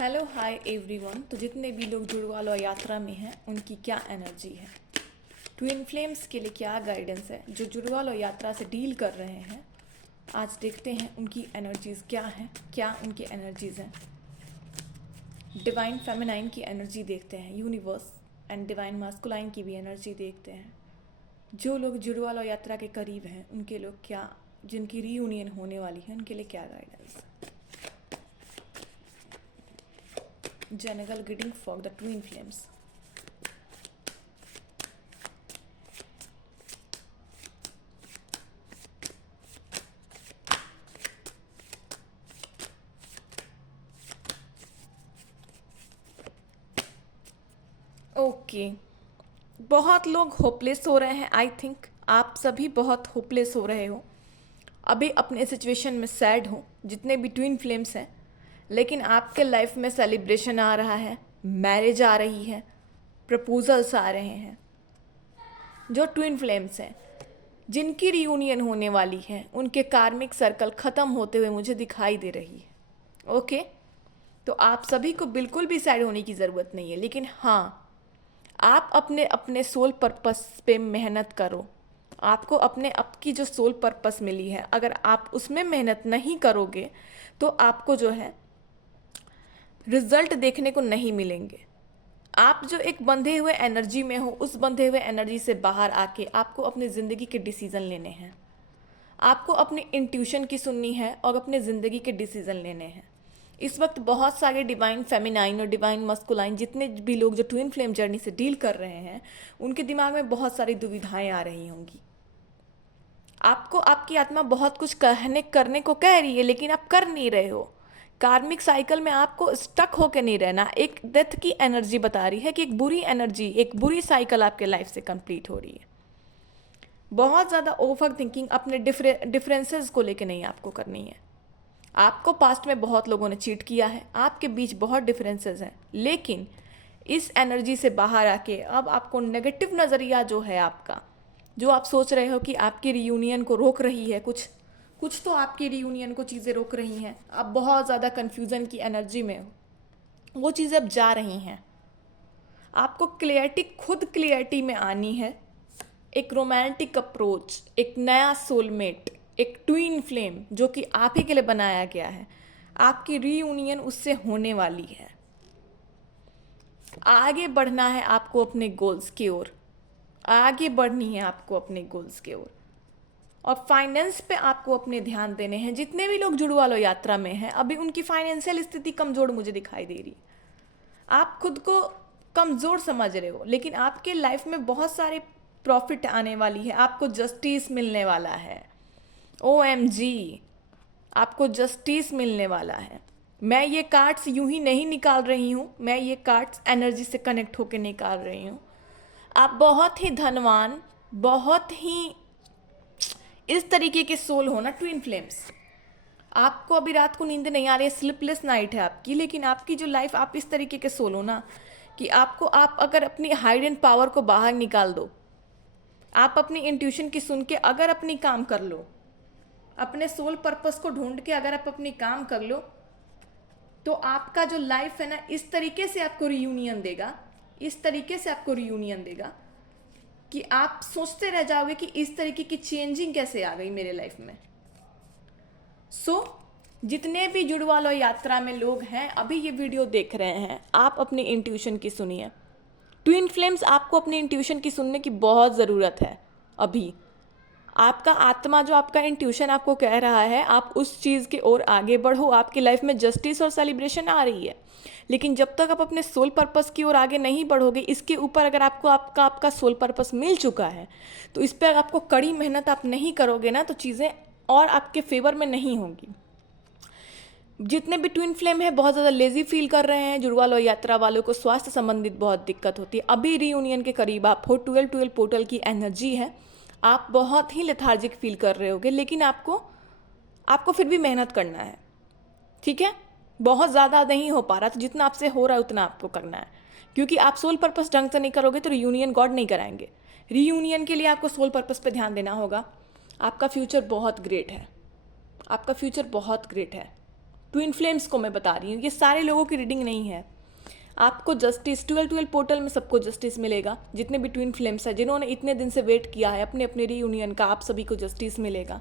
Hello hi everyone. तो जितने भी लोग जुड़वालो यात्रा में हैं उनकी क्या एनर्जी है, ट्विन फ्लेम्स के लिए क्या गाइडेंस है, जो जुड़वालो यात्रा से डील कर रहे हैं। आज देखते हैं उनकी एनर्जीज़ क्या हैं, क्या उनकी एनर्जीज़ हैं। डिवाइन फेमिनाइन की एनर्जी देखते हैं, यूनिवर्स एंड डिवाइन मास्कुलाइन की भी एनर्जी देखते हैं। जो लोग जुड़वालो यात्रा के करीब हैं उनके लोग क्या, जिनकी रीयूनियन होने वाली है उनके लिए क्या guidance. General greeting for the twin flames. Okay बहुत लोग होपलेस हो रहे हैं। आई थिंक आप सभी बहुत होपलेस हो रहे हो, अभी अपने सिचुएशन में सैड हो, जितने भी ट्विन फ्लेम्स हैं। लेकिन आपके लाइफ में सेलिब्रेशन आ रहा है, मैरिज आ रही है, प्रपोजल्स आ रहे हैं। जो ट्विन फ्लेम्स हैं जिनकी रियूनियन होने वाली है उनके कार्मिक सर्कल ख़त्म होते हुए मुझे दिखाई दे रही है। ओके, तो आप सभी को बिल्कुल भी सैड होने की ज़रूरत नहीं है, लेकिन हाँ, आप अपने अपने सोल पर्पस पे मेहनत करो। आपको अपने अब की जो सोल पर्पस मिली है, अगर आप उसमें मेहनत नहीं करोगे तो आपको जो है रिजल्ट देखने को नहीं मिलेंगे। आप जो एक बंधे हुए एनर्जी में हो, उस बंधे हुए एनर्जी से बाहर आके आपको अपनी ज़िंदगी के डिसीज़न लेने हैं। आपको अपनी इंट्यूशन की सुननी है और अपने ज़िंदगी के डिसीज़न लेने हैं। इस वक्त बहुत सारे डिवाइन फेमिनाइन और डिवाइन मस्कुलाइन जितने भी लोग जो ट्विन फ्लेम जर्नी से डील कर रहे हैं, उनके दिमाग में बहुत सारी दुविधाएं आ रही होंगी। आपको आपकी आत्मा बहुत कुछ कहने करने को कह रही है, लेकिन आप कर नहीं रहे हो। कार्मिक साइकिल में आपको स्टक होकर नहीं रहना। एक डेथ की एनर्जी बता रही है कि एक बुरी एनर्जी, एक बुरी साइकिल आपके लाइफ से कंप्लीट हो रही है। बहुत ज़्यादा ओवर थिंकिंग अपने डिफरेंसेस को लेके नहीं आपको करनी है। आपको पास्ट में बहुत लोगों ने चीट किया है, आपके बीच बहुत डिफरेंसेस हैं, लेकिन इस एनर्जी से बाहर आके अब आपको नेगेटिव नज़रिया जो है आपका, जो आप सोच रहे हो कि आपकी रियूनियन को रोक रही है, कुछ कुछ तो आपकी रियूनियन को चीज़ें रोक रही हैं। आप बहुत ज़्यादा कन्फ्यूज़न की एनर्जी में हो, वो चीज़ें अब जा रही हैं। आपको क्लियरिटी, खुद क्लियरिटी में आनी है। एक रोमांटिक अप्रोच, एक नया सोलमेट, एक ट्विन फ्लेम जो कि आप ही के लिए बनाया गया है, आपकी रीयूनियन उससे होने वाली है। आगे बढ़ना है आपको अपने गोल्स की ओर, आगे बढ़नी है आपको अपने गोल्स की ओर, और फाइनेंस पे आपको अपने ध्यान देने हैं। जितने भी लोग जुड़वालो यात्रा में हैं, अभी उनकी फाइनेंशियल स्थिति कमज़ोर मुझे दिखाई दे रही। आप खुद को कमज़ोर समझ रहे हो, लेकिन आपके लाइफ में बहुत सारे प्रॉफिट आने वाली है। आपको जस्टिस मिलने वाला है। OMG, आपको जस्टिस मिलने वाला है। मैं ये कार्ड्स यूं ही नहीं निकाल रही हूँ, मैं ये कार्ड्स एनर्जी से कनेक्ट होकर निकाल रही हूँ। आप बहुत ही धनवान, बहुत ही इस तरीके के सोल हो ना ट्विन फ्लेम्स। आपको अभी रात को नींद नहीं आ रही है, स्लीपलेस नाइट है आपकी, लेकिन आपकी जो लाइफ, आप इस तरीके के सोल हो ना कि आपको, आप अगर अपनी हाइडन पावर को बाहर निकाल दो, आप अपनी इंट्यूशन की सुन के अगर अपनी काम कर लो, अपने सोल पर्पस को ढूंढ के अगर आप अपनी काम कर लो, तो आपका जो लाइफ है ना, इस तरीके से आपको रियूनियन देगा, इस तरीके से आपको रियूनियन देगा कि आप सोचते रह जाओगे कि इस तरीके की चेंजिंग कैसे आ गई मेरे लाइफ में। जितने भी जुड़वालो यात्रा में लोग हैं, अभी ये वीडियो देख रहे हैं, आप अपनी इंट्यूशन की सुनिए। ट्विन फ्लेम्स, आपको अपनी इंट्यूशन की सुनने की बहुत ज़रूरत है। अभी आपका आत्मा, जो आपका इंट्यूशन आपको कह रहा है, आप उस चीज़ की ओर आगे बढ़ो। आपकी लाइफ में जस्टिस और सेलिब्रेशन आ रही है, लेकिन जब तक आप अपने सोल पर्पस की ओर आगे नहीं बढ़ोगे, इसके ऊपर अगर आपको आपका सोल पर्पस मिल चुका है, तो इस पर आपको कड़ी मेहनत आप नहीं करोगे ना, तो चीज़ें और आपके फेवर में नहीं होंगी। जितने भी ट्विन फ्लेम है बहुत ज़्यादा लेजी फील कर रहे हैं। जुड़वालो यात्रा वालों को स्वास्थ्य संबंधित बहुत दिक्कत होती है। अभी रीयूनियन के करीब आप हो, 12-12 पोर्टल की एनर्जी है, आप बहुत ही लेथार्जिक फील कर रहे होगे, लेकिन आपको फिर भी मेहनत करना है। ठीक है, बहुत ज़्यादा नहीं हो पा रहा, तो जितना आपसे हो रहा है उतना आपको करना है, क्योंकि आप सोल पर्पस ढंग से नहीं करोगे तो रीयूनियन गॉड नहीं कराएंगे। रीयूनियन के लिए आपको सोल पर्पस पे ध्यान देना होगा। आपका फ्यूचर बहुत ग्रेट है, आपका फ्यूचर बहुत ग्रेट है। ट्विन फ्लेम्स को मैं बता रही हूँ, ये सारे लोगों की रीडिंग नहीं है। आपको जस्टिस 12-12 पोर्टल में सबको जस्टिस मिलेगा, जितने भी ट्विन फ्लेम्स हैं जिन्होंने इतने दिन से वेट किया है अपने अपने रीयूनियन का, आप सभी को जस्टिस मिलेगा।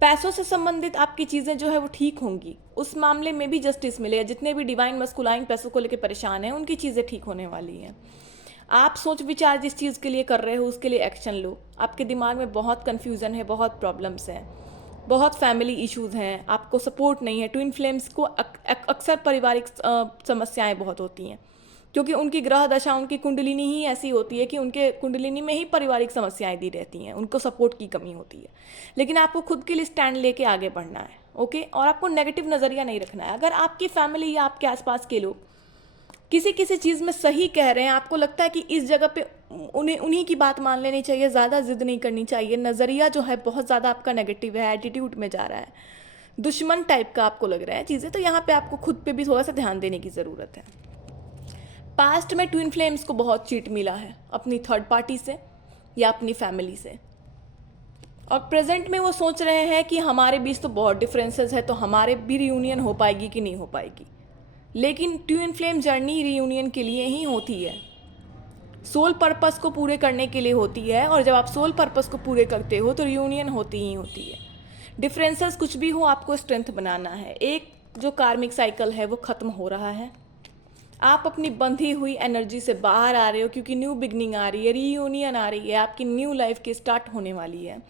पैसों से संबंधित आपकी चीज़ें जो है वो ठीक होंगी, उस मामले में भी जस्टिस मिलेगा। जितने भी डिवाइन मस्कुलाइन पैसों को लेकर परेशान हैं उनकी चीज़ें ठीक होने वाली हैं। आप सोच विचार जिस चीज़ के लिए कर रहे हो उसके लिए एक्शन लो। आपके दिमाग में बहुत कन्फ्यूज़न है, बहुत प्रॉब्लम्स हैं, बहुत फैमिली इश्यूज़ हैं, आपको सपोर्ट नहीं है। ट्विन फ्लेम्स को अक्सर पारिवारिक समस्याएं बहुत होती हैं, क्योंकि उनकी ग्रह दशा, उनकी कुंडलिनी ही ऐसी होती है कि उनके कुंडलिनी में ही पारिवारिक समस्याएं दी रहती हैं, उनको सपोर्ट की कमी होती है। लेकिन आपको खुद के लिए स्टैंड लेके आगे बढ़ना है, ओके। और आपको नेगेटिव नज़रिया नहीं रखना है। अगर आपकी फैमिली या आपके आसपास के लोग किसी किसी चीज़ में सही कह रहे हैं, आपको लगता है कि इस जगह पे उन्हीं की बात मान लेनी चाहिए, ज़्यादा जिद नहीं करनी चाहिए, नज़रिया जो है बहुत ज़्यादा आपका नेगेटिव है, एटीट्यूड में जा रहा है, दुश्मन टाइप का आपको लग रहा है चीज़ें, तो यहाँ पे आपको खुद पे भी थोड़ा सा ध्यान देने की ज़रूरत है। पास्ट में ट्विन फ्लेम्स को बहुत चीट मिला है अपनी थर्ड पार्टी से या अपनी फैमिली से, और प्रेजेंट में वो सोच रहे हैं कि हमारे बीच तो बहुत डिफरेंसेस है, तो हमारे भी रियूनियन हो पाएगी कि नहीं हो पाएगी। लेकिन ट्विन फ्लेम जर्नी रियूनियन के लिए ही होती है, सोल पर्पस को पूरे करने के लिए होती है, और जब आप सोल पर्पस को पूरे करते हो तो रियूनियन होती ही होती है। डिफरेंसेस कुछ भी हो, आपको स्ट्रेंथ बनाना है। एक जो कार्मिक साइकिल है वो ख़त्म हो रहा है, आप अपनी बंधी हुई एनर्जी से बाहर आ रहे हो, क्योंकि न्यू बिगनिंग आ रही है, रीयूनियन आ रही है, आपकी न्यू लाइफ की स्टार्ट होने वाली है।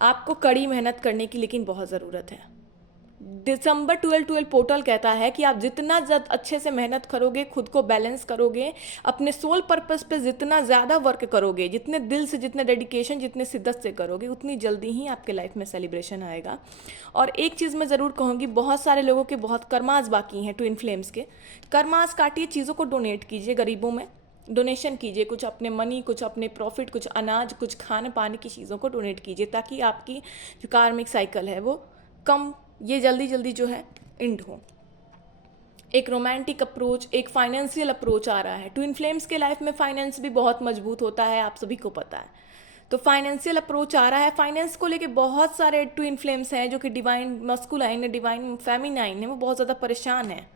आपको कड़ी मेहनत करने की लेकिन बहुत ज़रूरत है। दिसंबर 12-12 पोर्टल कहता है कि आप जितना अच्छे से मेहनत करोगे, खुद को बैलेंस करोगे, अपने सोल पर्पस पे जितना ज़्यादा वर्क करोगे, जितने दिल से, जितने डेडिकेशन, जितने शिद्दत से करोगे, उतनी जल्दी ही आपके लाइफ में सेलिब्रेशन आएगा। और एक चीज़ मैं ज़रूर कहूँगी, बहुत सारे लोगों के बहुत कर्मास बाकी हैं ट्विन फ्लेम्स के। कर्मास काटिए, चीज़ों को डोनेट कीजिए, गरीबों में डोनेशन कीजिए, कुछ अपने मनी, कुछ अपने प्रॉफिट, कुछ अनाज, कुछ खाने पाने की चीज़ों को डोनेट कीजिए, ताकि आपकी जो कार्मिक साइकिल है वो कम, ये जल्दी जल्दी जो है एंड हो। एक रोमांटिक अप्रोच, एक फाइनेंशियल अप्रोच आ रहा है। ट्विन फ्लेम्स के लाइफ में फाइनेंस भी बहुत मजबूत होता है, आप सभी को पता है। तो फाइनेंशियल अप्रोच आ रहा है। फाइनेंस को लेके बहुत सारे ट्विन फ्लेम्स हैं जो कि डिवाइन मस्कुलाइन है, डिवाइन फेमिनाइन है, वो बहुत ज़्यादा परेशान है।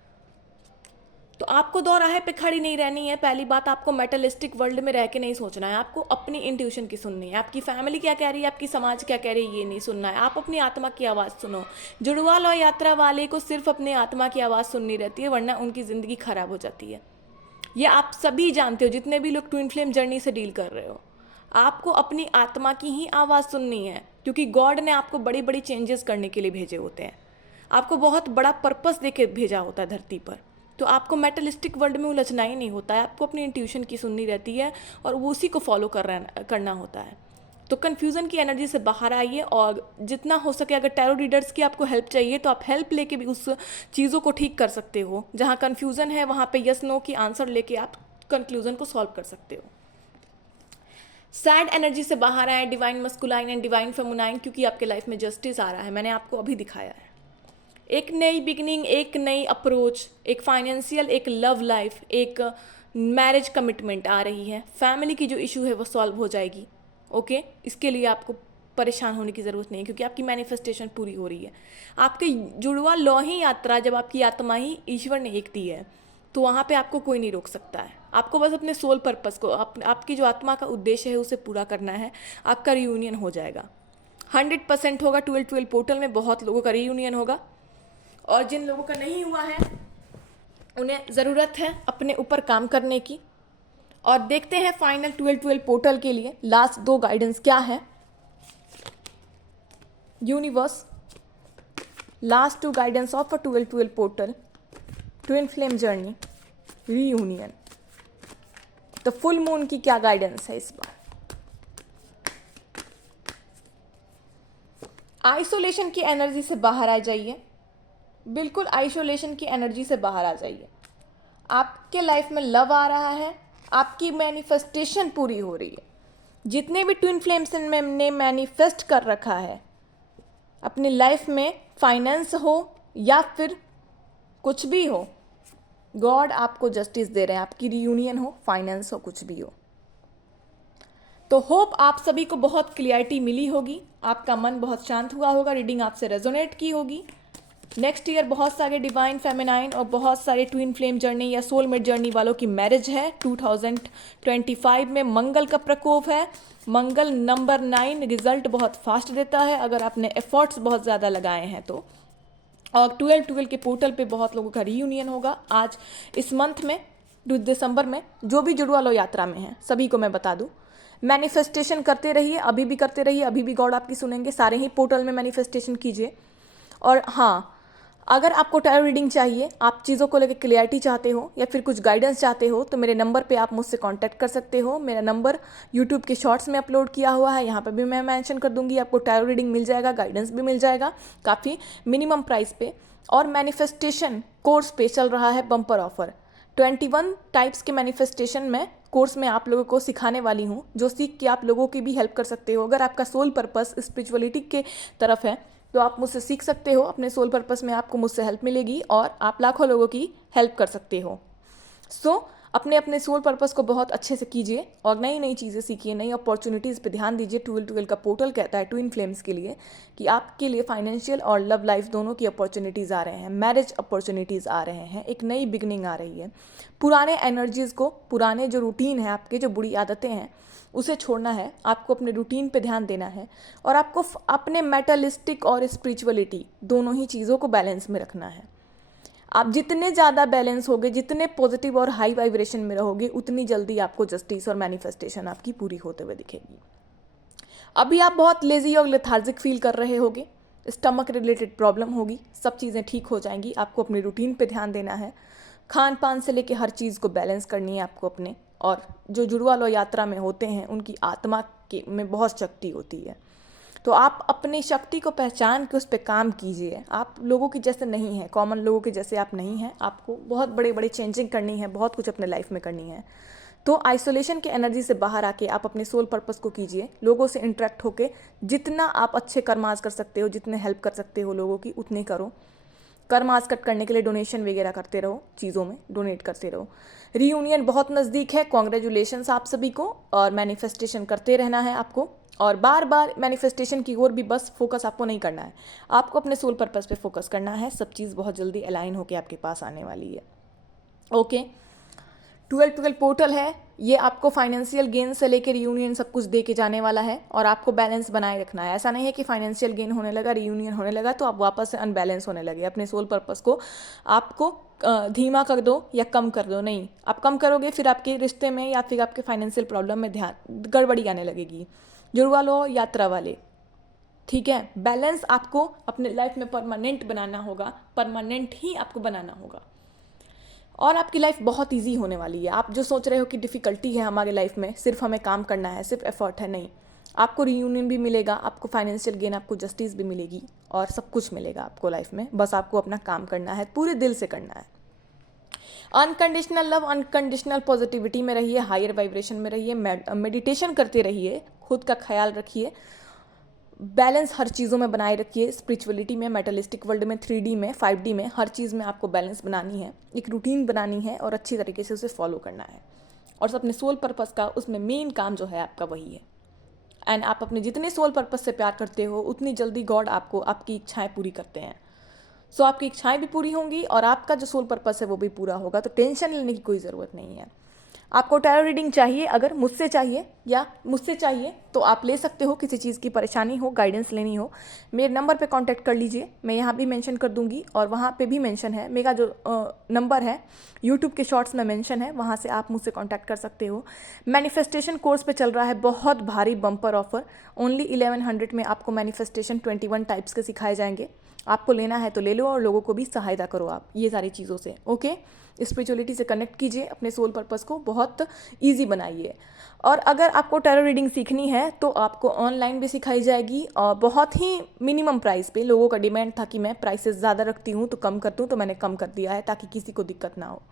तो आपको दो राह पे खड़ी नहीं रहनी है। पहली बात, आपको मेटलिस्टिक वर्ल्ड में रह के नहीं सोचना है, आपको अपनी इंट्यूशन की सुननी है। आपकी फैमिली क्या कह रही है, आपकी समाज क्या कह रही है, ये नहीं सुनना है। आप अपनी आत्मा की आवाज़ सुनो। जुड़वा लो यात्रा वाले को सिर्फ अपनी आत्मा की आवाज़ सुननी रहती है, वरना उनकी ज़िंदगी खराब हो जाती है। ये आप सभी जानते हो, जितने भी लोग ट्विन फ्लेम जर्नी से डील कर रहे हो। आपको अपनी आत्मा की ही आवाज़ सुननी है, क्योंकि गॉड ने आपको बड़ी बड़ी चेंजेस करने के लिए भेजे होते हैं, आपको बहुत बड़ा पर्पस दे के भेजा होता है धरती पर। तो आपको मेटलिस्टिक वर्ल्ड में उलझना ही नहीं होता है, आपको अपनी इंट्यूशन की सुननी रहती है और वो उसी को फॉलो करना होता है। तो कन्फ्यूज़न की एनर्जी से बाहर आइए, और जितना हो सके, अगर टैरो रीडर्स की आपको हेल्प चाहिए तो आप हेल्प लेके भी उस चीज़ों को ठीक कर सकते हो। जहाँ कन्फ्यूज़न है वहाँ पे यस नो की आंसर लेके आप कंक्लूजन को सॉल्व कर सकते हो। सैड एनर्जी से बाहर आए, divine masculine and divine feminine, क्योंकि आपके लाइफ में जस्टिस आ रहा है, मैंने आपको अभी दिखाया है। एक नई बिगनिंग, एक नई अप्रोच, एक फाइनेंशियल, एक लव लाइफ, एक मैरिज कमिटमेंट आ रही है। फैमिली की जो इशू है वो सॉल्व हो जाएगी, ओके। इसके लिए आपको परेशान होने की ज़रूरत नहीं है, क्योंकि आपकी मैनिफेस्टेशन पूरी हो रही है। आपकी जुड़वा लौ ही यात्रा, जब आपकी आत्मा ही ईश्वर ने एक दी है, तो वहाँ पे आपको कोई नहीं रोक सकता है। आपको बस अपने सोल पर्पस को, आपकी जो आत्मा का उद्देश्य है उसे पूरा करना है। आपका रियूनियन हो जाएगा, 100% होगा। 12-12 पोर्टल में बहुत लोगों का रियूनियन होगा, और जिन लोगों का नहीं हुआ है उन्हें ज़रूरत है अपने ऊपर काम करने की। और देखते हैं फाइनल 12-12 पोर्टल के लिए लास्ट 2 गाइडेंस क्या है। Universe, last 2 guidance of a 12-12 portal, twin flame journey, reunion. तो फुल मून की क्या गाइडेंस है इस बार। आइसोलेशन की एनर्जी से बाहर आ जाइए, बिल्कुल आइसोलेशन की एनर्जी से बाहर आ जाइए। आपके लाइफ में लव आ रहा है, आपकी मैनिफेस्टेशन पूरी हो रही है। जितने भी ट्विन फ्लेम्स ने मैनिफेस्ट कर रखा है अपनी लाइफ में, फाइनेंस हो या फिर कुछ भी हो, गॉड आपको जस्टिस दे रहे हैं। आपकी रियूनियन हो, फाइनेंस हो, कुछ भी हो। तो होप आप सभी को बहुत क्लियरिटी मिली होगी, आपका मन बहुत शांत हुआ होगा, रीडिंग आपसे रेजोनेट की होगी। नेक्स्ट ईयर बहुत सारे डिवाइन फेमिनाइन और बहुत सारे ट्विन फ्लेम जर्नी या सोलमेट जर्नी वालों की मैरिज है। 2025 में मंगल का प्रकोप है। मंगल नंबर 9 रिजल्ट बहुत फास्ट देता है अगर आपने एफर्ट्स बहुत ज़्यादा लगाए हैं तो। और 12 के पोर्टल पे बहुत लोगों का रीयूनियन होगा आज इस मंथ में, दिसंबर में। जो भी जुड़वा लो यात्रा में है सभी को मैं बता दूं, मैनिफेस्टेशन करते रहिए, अभी भी करते रहिए, अभी भी गॉड आपकी सुनेंगे। सारे ही पोर्टल में मैनिफेस्टेशन कीजिए। और हाँ, अगर आपको टैरो रीडिंग चाहिए, आप चीज़ों को लेकर क्लियरिटी चाहते हो या फिर कुछ गाइडेंस चाहते हो, तो मेरे नंबर पे आप मुझसे कांटेक्ट कर सकते हो। मेरा नंबर यूट्यूब के शॉर्ट्स में अपलोड किया हुआ है, यहाँ पे भी मैं मेंशन कर दूंगी। आपको टैरो रीडिंग मिल जाएगा, गाइडेंस भी मिल जाएगा काफ़ी मिनिमम प्राइस पे। और मैनिफेस्टेशन कोर्स पे चल रहा है बम्पर ऑफर। 21 टाइप्स के मैनिफेस्टेशन में कोर्स में आप लोगों को सिखाने वाली हूँ, जो सीख के आप लोगों की भी हेल्प कर सकते हो। अगर आपका सोल पर्पस स्पिरिचुअलिटी के तरफ है तो आप मुझसे सीख सकते हो। अपने सोल पर्पस में आपको मुझसे हेल्प मिलेगी और आप लाखों लोगों की हेल्प कर सकते हो। अपने अपने सोल पर्पस को बहुत अच्छे से कीजिए और नई नई चीज़ें सीखिए, नई अपॉर्चुनिटीज़ पे ध्यान दीजिए। 12 का पोर्टल कहता है ट्विन फ्लेम्स के लिए कि आपके लिए फाइनेंशियल और लव लाइफ दोनों की अपॉर्चुनिटीज़ आ रहे हैं, मैरिज अपॉर्चुनिटीज़ आ रहे हैं, एक नई बिगनिंग आ रही है। पुराने एनर्जीज़ को, पुराने जो रूटीन है आपके, जो बुरी आदतें हैं, उसे छोड़ना है। आपको अपने रूटीन पे ध्यान देना है और आपको अपने मेटलिस्टिक और स्पिरिचुअलिटी दोनों ही चीज़ों को बैलेंस में रखना है। आप जितने ज़्यादा बैलेंस होगे, जितने पॉजिटिव और हाई वाइब्रेशन में रहोगे, उतनी जल्दी आपको जस्टिस और मैनिफेस्टेशन आपकी पूरी होते हुए दिखेगी। अभी आप बहुत लेजी और लेथार्जिक फील कर रहे होगे, स्टमक रिलेटेड प्रॉब्लम होगी, सब चीज़ें ठीक हो जाएंगी। आपको अपनी रूटीन पे ध्यान देना है, खान पान से लेके हर चीज़ को बैलेंस करनी है आपको अपने। और जो जुड़वा लो यात्रा में होते हैं उनकी आत्मा के में बहुत शक्ति होती है, तो आप अपनी शक्ति को पहचान के उस पर काम कीजिए। आप लोगों के जैसे नहीं हैं, कॉमन लोगों के जैसे आप नहीं हैं। आपको बहुत बड़े बड़े चेंजिंग करनी है, बहुत कुछ अपने लाइफ में करनी है। तो आइसोलेशन की एनर्जी से बाहर आके आप अपने सोल पर्पस को कीजिए। लोगों से इंटरेक्ट होके जितना आप अच्छे कर्मास कर सकते हो, जितने हेल्प कर सकते हो लोगों की, उतने करो। कर्मास कट करने के लिए डोनेशन वगैरह करते रहो, चीज़ों में डोनेट करते रहो। रीयूनियन बहुत नज़दीक है, कॉन्ग्रेचुलेशंस आप सभी को। और मैनिफेस्टेशन करते रहना है आपको, और बार बार मैनिफेस्टेशन की ओर भी बस फोकस आपको नहीं करना है, आपको अपने सोल पर्पस पे फोकस करना है। सब चीज़ बहुत जल्दी अलाइन होकर आपके पास आने वाली है। ओके, 12 पोर्टल है, ये आपको फाइनेंशियल गेन से लेकर रियूनियन सब कुछ दे के जाने वाला है और आपको बैलेंस बनाए रखना है। ऐसा नहीं है कि फाइनेंशियल गेन होने लगा, रियूनियन होने लगा तो आप वापस से अनबैलेंस होने लगे। अपने सोल पर्पस को आपको धीमा कर दो या कम कर दो, नहीं। आप कम करोगे फिर आपके रिश्ते में या फिर आपके फाइनेंशियल प्रॉब्लम में ध्यान गड़बड़ी आने लगेगी। जुड़वा लो यात्रा वाले, ठीक है, बैलेंस आपको अपने लाइफ में परमानेंट बनाना होगा, परमानेंट ही आपको बनाना होगा और आपकी लाइफ बहुत इजी होने वाली है। आप जो सोच रहे हो कि डिफ़िकल्टी है हमारे लाइफ में, सिर्फ हमें काम करना है, सिर्फ एफर्ट है, नहीं। आपको रीयूनियन भी मिलेगा, आपको फाइनेंशियल गेन, आपको जस्टिस भी मिलेगी और सब कुछ मिलेगा आपको लाइफ में। बस आपको अपना काम करना है, पूरे दिल से करना है। अनकंडीशनल लव, अनकंडीशनल पॉजिटिविटी में रहिए, हायर वाइब्रेशन में रहिए, मेडिटेशन करते रहिए, खुद का ख्याल रखिए, बैलेंस हर चीज़ों में बनाए रखिए। स्पिरिचुअलिटी में, मेटलिस्टिक वर्ल्ड में, 3D में, 5D में, हर चीज़ में आपको बैलेंस बनानी है, एक रूटीन बनानी है और अच्छी तरीके से उसे फॉलो करना है। और अपने सोल पर्पस का उसमें मेन काम जो है आपका वही है। एंड आप अपने जितने सोल पर्पस से प्यार करते हो उतनी जल्दी गॉड आपको आपकी इच्छाएं पूरी करते हैं। सो आपकी इच्छाएं भी पूरी होंगी और आपका जो सोल पर्पस है वो भी पूरा होगा। तो टेंशन लेने की कोई ज़रूरत नहीं है। आपको टैरो रीडिंग चाहिए, अगर मुझसे चाहिए तो आप ले सकते हो। किसी चीज़ की परेशानी हो, गाइडेंस लेनी हो, मेरे नंबर पे कांटेक्ट कर लीजिए। मैं यहाँ भी मेंशन कर दूंगी और वहाँ पे भी मेंशन है। मेरा जो नंबर है यूट्यूब के शॉर्ट्स में मेंशन है, वहाँ से आप मुझसे कांटेक्ट कर सकते हो। मैनिफेस्टेशन कोर्स पे चल रहा है बहुत भारी बम्पर ऑफर। ओनली 1100 में आपको मैनिफेस्टेशन 21 टाइप्स के सिखाए जाएंगे। आपको लेना है तो ले लो और लोगों को भी सहायता करो आप ये सारी चीज़ों से। ओके, स्पिरिचुअलिटी से कनेक्ट कीजिए, अपने सोल पर्पस को बहुत ईजी बनाइए। और अगर आपको टैरो रीडिंग सीखनी है तो आपको ऑनलाइन भी सिखाई जाएगी और बहुत ही मिनिमम प्राइस पे। लोगों का डिमांड था कि मैं प्राइसेस ज़्यादा रखती हूँ तो कम करती हूँ, तो मैंने कम कर दिया है ताकि किसी को दिक्कत ना हो।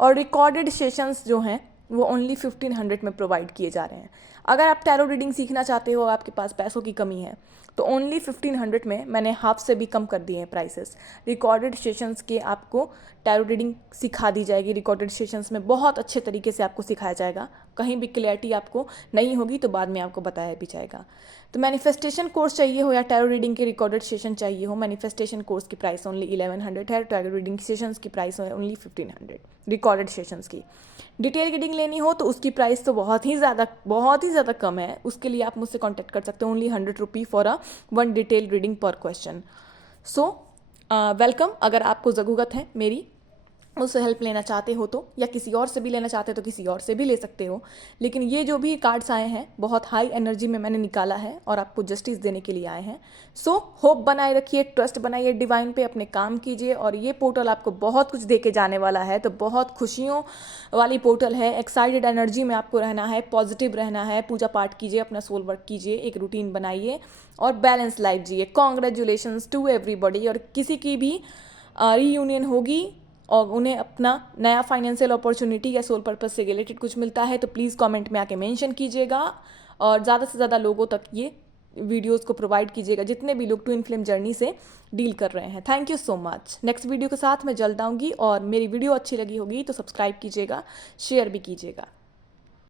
और रिकॉर्डेड सेशंस जो हैं वो ओनली 1500 में प्रोवाइड किए जा रहे हैं। अगर आप टैरो रीडिंग सीखना चाहते हो, आपके पास पैसों की कमी है, तो ओनली 1500 में मैंने हाफ से भी कम कर दिए हैं प्राइसेस। रिकॉर्डेड सेशंस के आपको टैरो रीडिंग सिखा दी जाएगी। रिकॉर्डेड सेशंस में बहुत अच्छे तरीके से आपको सिखाया जाएगा। कहीं भी क्लैरिटी आपको नहीं होगी तो बाद में आपको बताया भी जाएगा। तो मैनिफेस्टेशन कोर्स चाहिए हो या टैरो रीडिंग के रिकॉर्डेड सेशन चाहिए हो, मैनिफेस्टेशन कोर्स की प्राइस ओनली 1100 है। टैरो रीडिंग सेशंस की प्राइस है ओनली 1500 रिकॉर्डेड सेशंस की। डिटेल रीडिंग लेनी हो तो उसकी प्राइस तो बहुत ही ज़्यादा कम है। उसके लिए आप मुझसे कॉन्टैक्ट कर सकते हो। Only 100 rupee for a 1 detail reading पर क्वेश्चन। So welcome. अगर आपको ज़रूरत है मेरी, उससे हेल्प लेना चाहते हो तो, या किसी और से भी लेना चाहते हो तो किसी और से भी ले सकते हो। लेकिन ये जो भी कार्ड्स आए हैं बहुत हाई एनर्जी में मैंने निकाला है और आपको जस्टिस देने के लिए आए हैं। सो होप बनाए रखिए, ट्रस्ट बनाइए डिवाइन पे, अपने काम कीजिए। और ये पोर्टल आपको बहुत कुछ दे के जाने वाला है। तो बहुत खुशियों वाली पोर्टल है। एक्साइटेड एनर्जी में आपको रहना है, पॉजिटिव रहना है। पूजा पाठ कीजिए, अपना सोल वर्क कीजिए, एक रूटीन बनाइए और बैलेंस लाइफ जिए। Congratulations to everybody. और किसी की भी रीयूनियन होगी और उन्हें अपना नया फाइनेंशियल अपॉर्चुनिटी या सोल पर्पस से रिलेटेड कुछ मिलता है तो प्लीज़ कमेंट में आके मेंशन कीजिएगा और ज़्यादा से ज़्यादा लोगों तक ये वीडियोस को प्रोवाइड कीजिएगा जितने भी लोग ट्विन फ्लेम जर्नी से डील कर रहे हैं। Thank you so much. Next video के साथ मैं जल्द आऊँगी और मेरी वीडियो अच्छी लगी होगी तो सब्सक्राइब कीजिएगा, शेयर भी कीजिएगा।